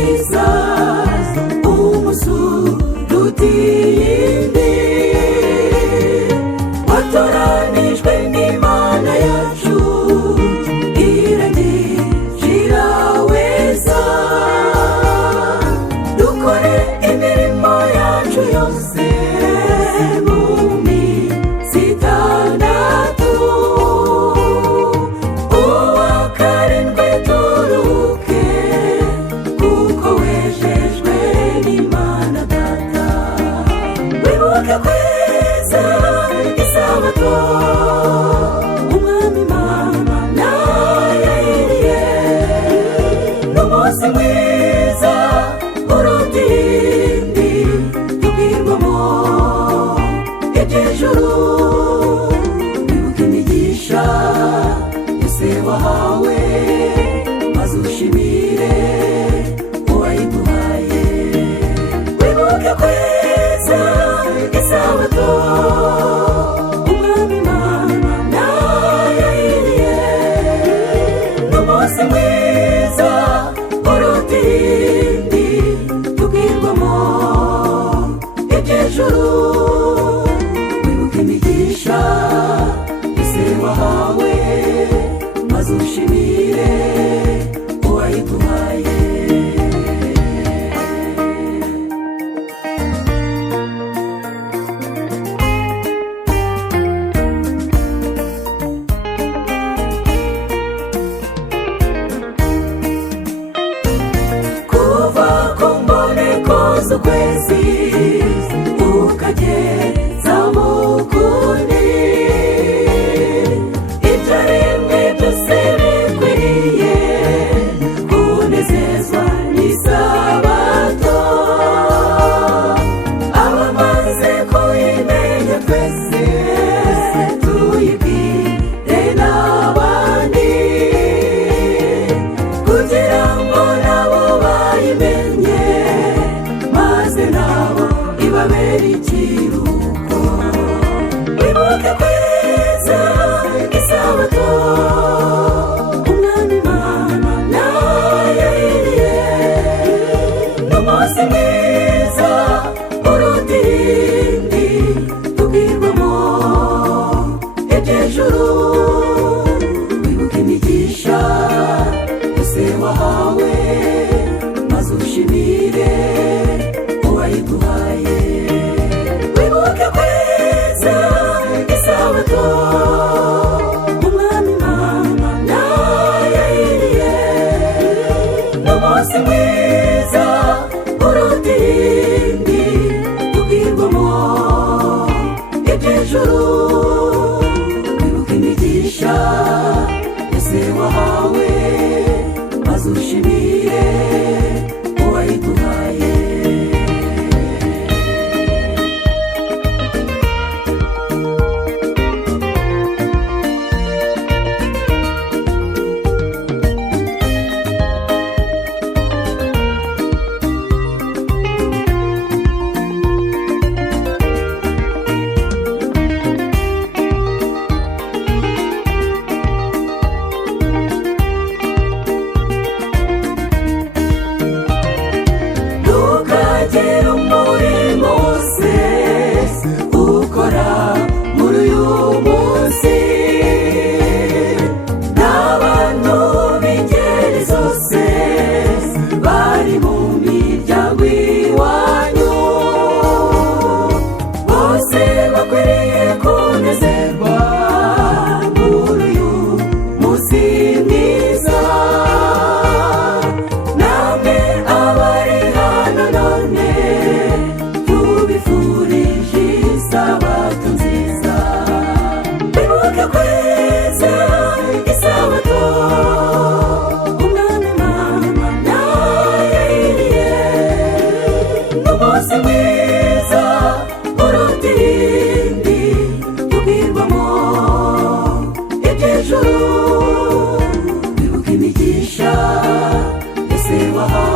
mwiza umusurutiyindi watoranijwe n'Imana yacu irangijira weza dukore imirimo yacu yose mu minsi itandatu uwa karindwi turuhuke kuko wejejwe n'Imana Data wibuke kweza isabato umwami Imana yayiriye n'umunsi mwiza uruta iyindi tubwirwamo iby'ijuru wibuke imigisha yose wahawe maze ushimire uwayiguhaye wibuke kweza isabato umwami Imana yayiriye n'umunsi mwiza uruta iyindi tubwirwamo iby'ijuru wibuke imigisha yose wahawe maze ushimire uwayiguhaye kuva ku mboneko z'ukwezi ukageza mu kundi ibyaremwe byose bikwiriye kunezezwa n'isabato abamaze kuyimenya twese tuyibwire n'abandi kugira ngo nabo bayimenye maze nabo ibabere ikiruhuko wibuke kweza isabato umwami Imana yayiriye n'umunsi mwiza uruta iyindi tubwirwamo iby'ijuru wibuke imigisha yose wahawe maze ushimire uwayiguhaye wibuke kweza isabato umwami Imana yayiriye n'umunsi mwiza uruta iyindi tubwirwamo iby'ijuru wibuke imigisha yose wahawe maze ushimire uwayiguhaye ntukagire umurimo wose ukora muri uyu munsi n'abantu b'ingeri zose bari mu miryango iwanyu bose bakwiriye kunezerwa muri uyu munsi mwiza namwe abari hano none tubifurije isabato nziza wibuke kweza isabato umwami Imana yayiriye n'umunsi mwiza uruta iyindi tubwirwamo iby'ijuru wibuke imigisha yose wahawe